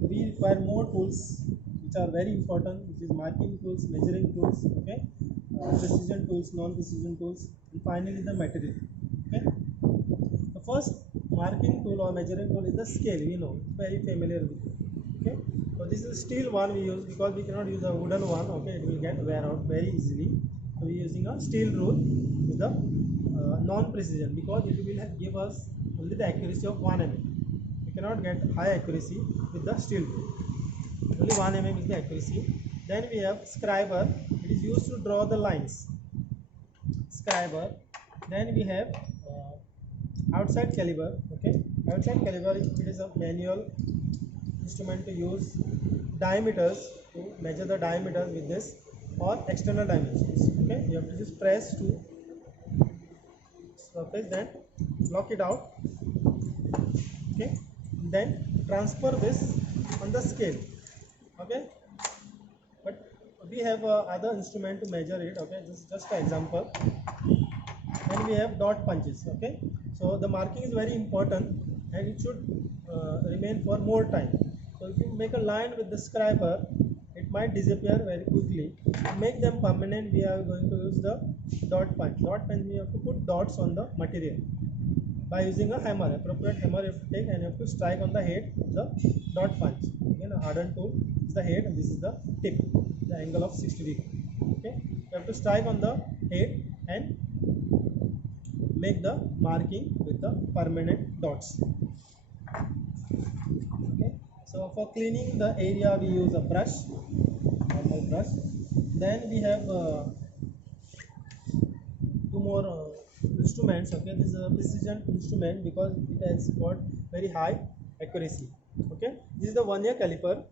We require more tools which are very important, which is marking tools, measuring tools, okay, precision tools, non-precision tools, and finally the material. Okay, the first marking tool or measuring tool is the scale. You know, very familiar with it. Okay, so this is steel one we use because we cannot use a wooden one. Okay, it will get wear out very easily. So we are using a steel rule with the non-precision because it will give us only the accuracy of 1 mm. We cannot get high accuracy with the steel rule. Only 1 mm is the accuracy. Then we have scriber. It is used to draw the lines. Scriber. Then we have outside caliber. Okay, outside caliber, it is a manual instrument to use diameters to measure the diameters with this, or external dimensions. Okay, you have to just press to surface, then lock it out. Okay, then transfer this on the scale. Okay, but we have other instrument to measure it. Okay, this is just an example. Then we have dot punches. Okay, so the marking is very important and it should remain for more time. So if you make a line with the scriber, it might disappear very quickly. To make them permanent, we are going to use the dot punch. Dot punch, we have to put dots on the material by using a hammer. Appropriate hammer you have to take and you have to strike on the head the dot punch. Again, a hardened tool is the head and this is the tip, the angle of 60 degree. Okay, you have to strike on the head and make the marking with the permanent dots. Okay, so for cleaning the area we use a brush, normal brush. Then we have two more instruments. Okay, this is a precision instrument because it has got very high accuracy. Okay, this is the vernier caliper,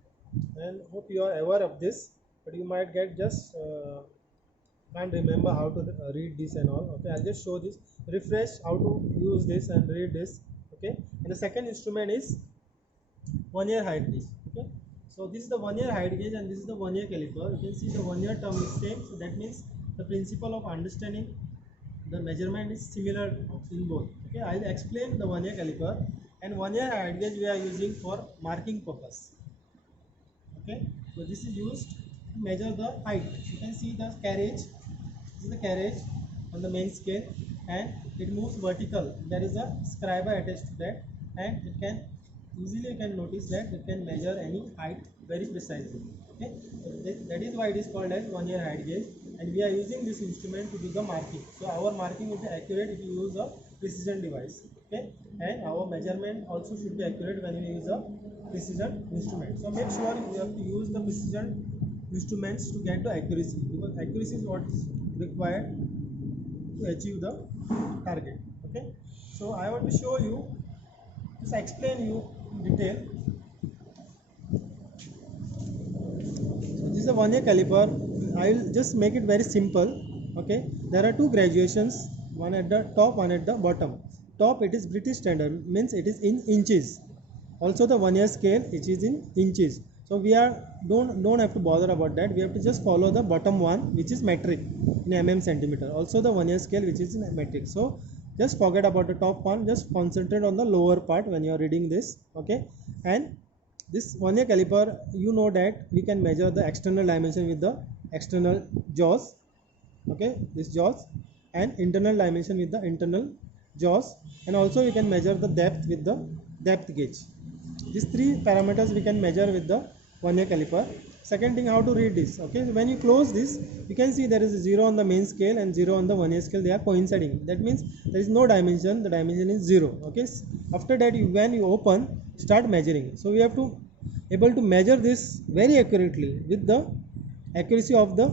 and hope you are aware of this, but you might get just can't remember how to read this and all. Okay, I'll just show this, refresh how to use this and read this. Okay, and the second instrument is vernier height gauge. Okay, so this is the vernier height gauge and this is the vernier caliper. You can see the vernier term is same, so that means the principle of understanding the measurement is similar in both. Okay, I'll explain the vernier caliper. And vernier height gauge we are using for marking purpose. Okay, so this is used to measure the height. You can see the carriage. This is the carriage on the main scale and it moves vertical. There is a scriber attached to that and it can easily, you can notice that it can measure any height very precisely. Okay, so that is why it is called as vernier height gauge, and we are using this instrument to do the marking. So our marking will be accurate if you use a precision device. Okay, and our measurement also should be accurate when we use a precision instrument. So make sure you have to use the precision instruments to get the accuracy, because accuracy is what is required to achieve the target. Okay, so I want to show you, just explain you in detail. So this is a vernier caliper. I will just make it very simple. Okay, there are two graduations, one at the top, one at the bottom. Top, it is British standard, means it is in inches. Also the vernier scale, it is in inches. So we are don't have to bother about that. We have to just follow the bottom one, which is metric in mm centimeter. Also the vernier scale, which is in metric. So just forget about the top one. Just concentrate on the lower part when you are reading this. Okay, and this vernier caliper, you know that we can measure the external dimension with the external jaws. Okay, this jaws, and internal dimension with the internal jaws, and also we can measure the depth with the depth gauge. These three parameters we can measure with the vernier caliper. Second thing, how to read this. Okay, so when you close this, you can see there is a 0 on the main scale and 0 on the vernier scale. They are coinciding. That means there is no dimension. The dimension is 0. Okay, after that, when you open, start measuring. So we have to able to measure this very accurately with the accuracy of the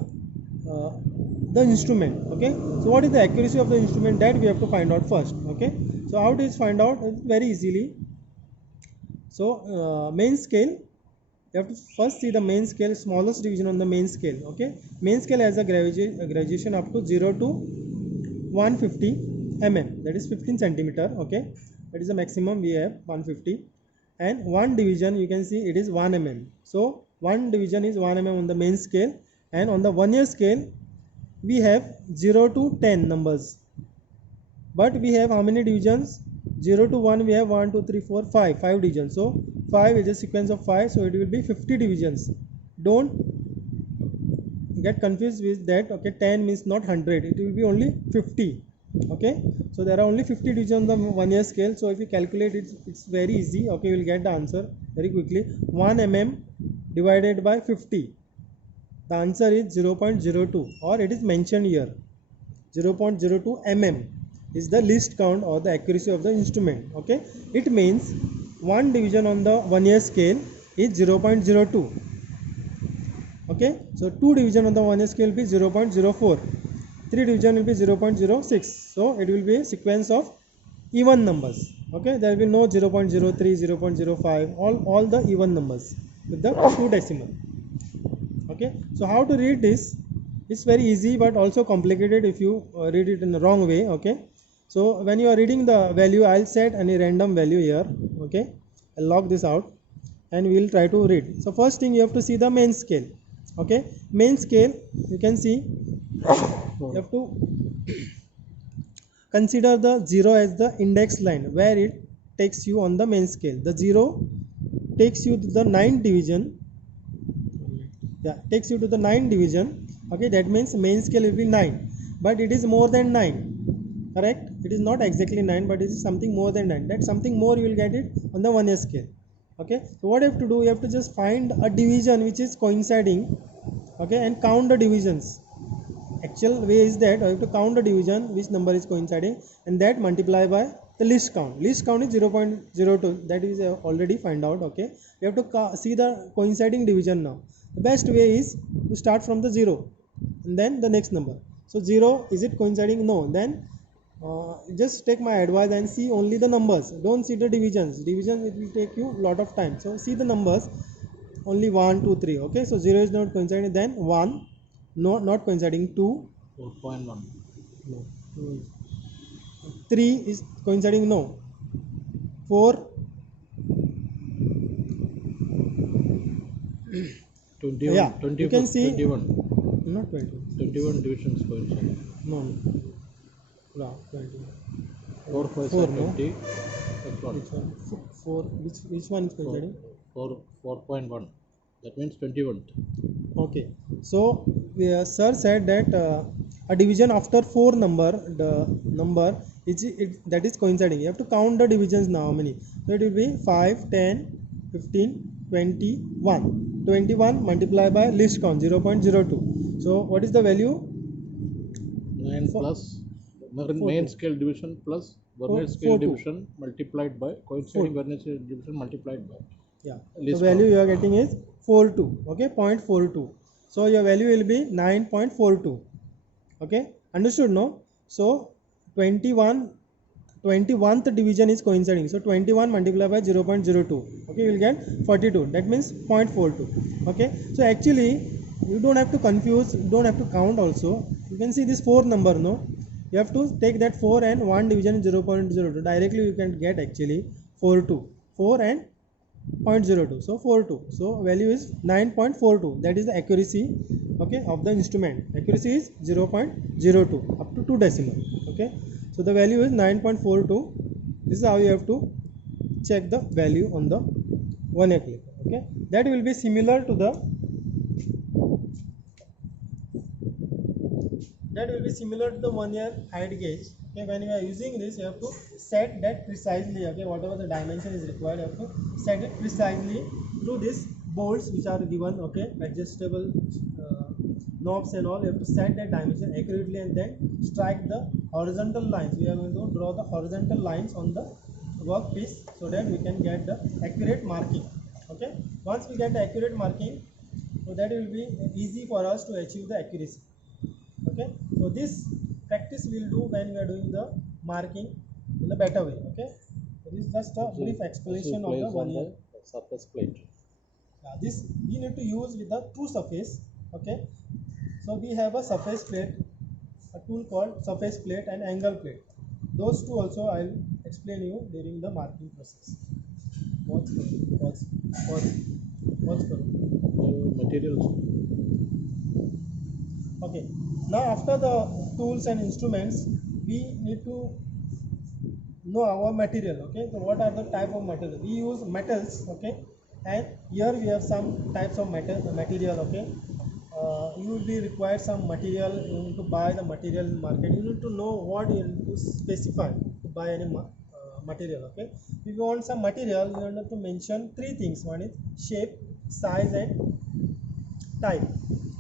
instrument. Okay, so what is the accuracy of the instrument, that we have to find out first. Okay, so how to find out? Very easily. So main scale, you have to first see the main scale, smallest division on the main scale. Okay, main scale has a graduation up to 0 to 150 mm, that is 15 centimeter. Okay, that is the maximum we have, 150. And one division, you can see it is 1 mm. So one division is 1 mm on the main scale, and on the vernier scale we have 0 to 10 numbers. But we have how many divisions? 0 to 1 we have 1 2 3 4 5 divisions. So 5 is a sequence of 5, so it will be 50 divisions. Don't get confused with that. Okay, 10 means not 100, it will be only 50. Okay, so there are only 50 divisions on the 1 year scale. So if you calculate it, it's very easy. Okay, you will get the answer very quickly. 1 mm divided by 50, the answer is 0.02, or it is mentioned here 0.02 mm is the least count or the accuracy of the instrument. Okay, it means one division on the 1 year scale is 0.02. Okay, so 2 division on the 1 year scale will be 0.04, 3 division will be 0.06. So it will be a sequence of even numbers. Okay, there will be no 0.03, 0.05, all the even numbers with the 2 decimal. Okay, so how to read this? It's very easy but also complicated if you read it in the wrong way. Okay, so when you are reading the value, I'll set any random value here. Okay, I'll log this out and we'll try to read. So first thing, you have to see the main scale. Okay, main scale, you can see you have to consider the 0 as the index line where it takes you on the main scale. The 0 takes you to the 9th division. Yeah, takes you to the 9th division. Okay, that means main scale will be 9, but it is more than 9. Correct, it is not exactly 9, but it is something more than 9. That something more you will get it on the 1 year scale. Okay, so what you have to do, you have to just find a division which is coinciding. Okay, and count the divisions. Actual way is that you have to count the division which number is coinciding, and that multiply by the least count. Least count is 0.02, that is already find out. Okay, you have to see the coinciding division now. The best way is to start from the 0 and then the next number. So 0, is it coinciding? No. Then just take my advice and see only the numbers. Don't see the divisions. Division, it will take you a lot of time. So see the numbers, only 1 2 3. Okay, so 0 is not coinciding, then 1, no, not coinciding, 2, 4.1, no, 3 is coinciding, no, 4, 21, yeah, you can see 21, not 20, 21 divisions coinciding. no, no, 20, 4, 5, 4, 7, no, 20, that's what? which one, 4, which one is coinciding? 4.1, that means 21th. Okay, so sir said that a division after 4 number, the number that is coinciding. You have to count the divisions now. How many? So it will be 5, 10, 15, 21. 21 multiplied by least count 0.02. So what is the value? 9 plus main scale division plus Vernier scale 42. division multiplied by coinciding Vernier scale division multiplied by Yeah, the least value count. you are getting is 42. Okay, 0.42. So your value will be 9.42. Okay, understood? No, so 21th division is coinciding, so 21 multiplied by 0.02. Okay, you will get 42, that means 0.42. Okay, so actually you don't have to confuse, you don't have to count also. You can see this 4 number, no, you have to take that 4 and 1 division is 0.02. Directly you can get actually 42, 4 and 0.02, so 42, so value is 9.42. that is the accuracy, okay, of the instrument. Accuracy is 0.02 up to 2 decimal. Okay, so the value is 9.42. This is how you have to check the value on the 1 year caliper. Okay, that will be similar to the that will be similar to the 1 year height gauge. Okay, when you are using this, you have to set that precisely. Okay, whatever the dimension is required, you have to set it precisely through these bolts which are given. Okay, adjustable knobs and all. You have to set that dimension accurately and then strike the horizontal lines. We are going to draw the horizontal lines on the workpiece so that we can get the accurate marking. Okay, once we get the accurate marking, so that will be easy for us to achieve the accuracy. Okay, so this practice we'll do when we are doing the marking in a better way. Okay, so this is just a brief explanation of the 1 year surface plate. this we need to use with the true surface. Okay, so we have a surface plate, a tool called surface plate and angle plate. Those two also I'll explain you during the marking process. What's Materials. Okay, now after the tools and instruments, we need to know our material. Okay, so what are the type of material? We use metals. Okay, and here we have some types of material. Okay, you will be required some material. You need to buy the material in market. You need to know what you need to specify to buy any material. Okay, if you want some material, you have to mention three things. One is shape, size, and type.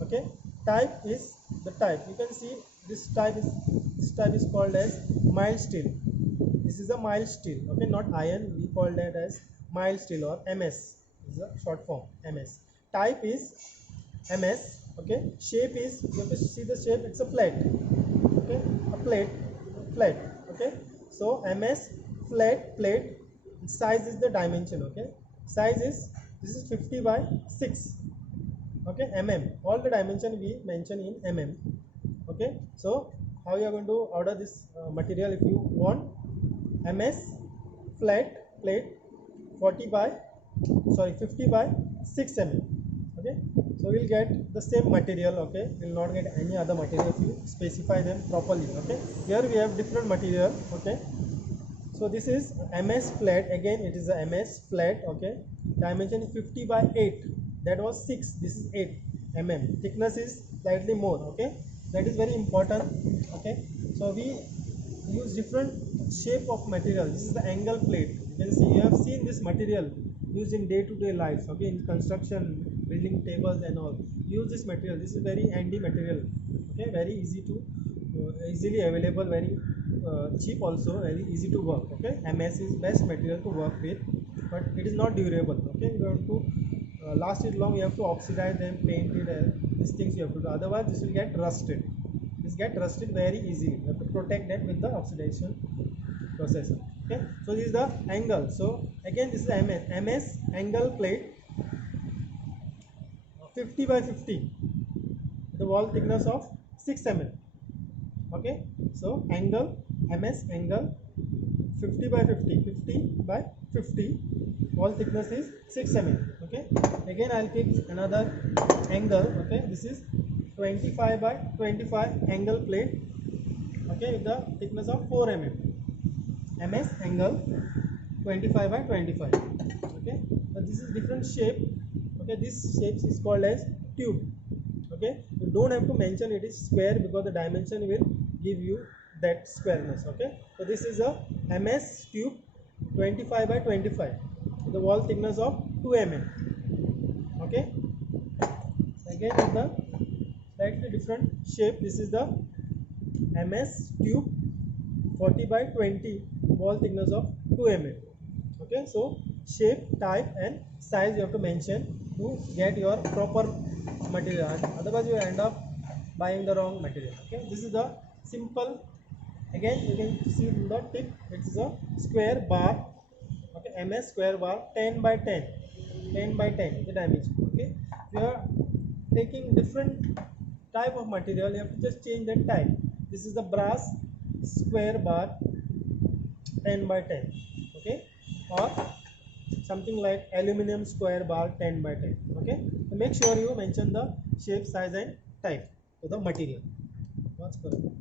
Okay, type is the type. You can see this type is called as mild steel. This is a mild steel. Okay, not iron. We call that as mild steel or MS. This is a short form, MS. Type is MS. Okay, shape is, you have to see the shape, it's a plate. Okay, a flat. Okay, so MS, flat plate. Size is the dimension. Okay, size is, this is 50 by 6. Okay, mm, all the dimension we mention in mm. Okay, so how you are going to order this material? If you want MS flat plate 40 by 50 by 6 mm. Okay, so we'll get the same material. Okay, we'll not get any other material if you specify them properly. Okay, here we have different material. Okay, so this is MS flat. Again, it is a MS flat. Okay, dimension is 50 by 8. That was 6. This is 8 mm. Thickness is slightly more. Okay, that is very important. Okay, so we use different shape of material. This is the angle plate. You can see, you have seen this material used in day-to-day life. Okay, in construction, building tables and all, use this material. This is very handy material. Okay, very easy to easily available, very cheap also, very easy to work. Okay, MS is best material to work with, but it is not durable. Okay, you have to last it long. You have to oxidize them, paint it, these things you have to do, otherwise this will get rusted. This get rusted very easily. You have to protect that with the oxidation process. Okay, so this is the angle. So again, this is MS angle plate 50 by 50, the wall thickness of 6 mm. Okay, so angle, MS angle 50 by 50, 50 by 50, wall thickness is 6 mm. Okay, again I'll pick another angle. Okay, this is 25 by 25 angle plate. Okay, with the thickness of 4 mm. MS angle 25 by 25. Okay, but this is different shape. Okay, this shape is called as tube. Okay, you don't have to mention it is square because the dimension will give you that squareness. Okay, so this is a MS tube 25 by 25 with the wall thickness of 2 mm. Okay, again with the slightly different shape, this is the MS tube 40 by 20, wall thickness of 2 mm. Okay, so shape, type and size you have to mention to get your proper material, otherwise you end up buying the wrong material. Okay, this is the simple. Again, you can see in the tip, it is a square bar. Okay, MS square bar 10 by 10, 10 by 10 the dimension. Okay, if you are taking different type of material, you have to just change the type. This is the brass square bar 10 by 10. Okay, or something like aluminum square bar 10 by 10. Okay, so make sure you mention the shape, size and type to the material. What's correct?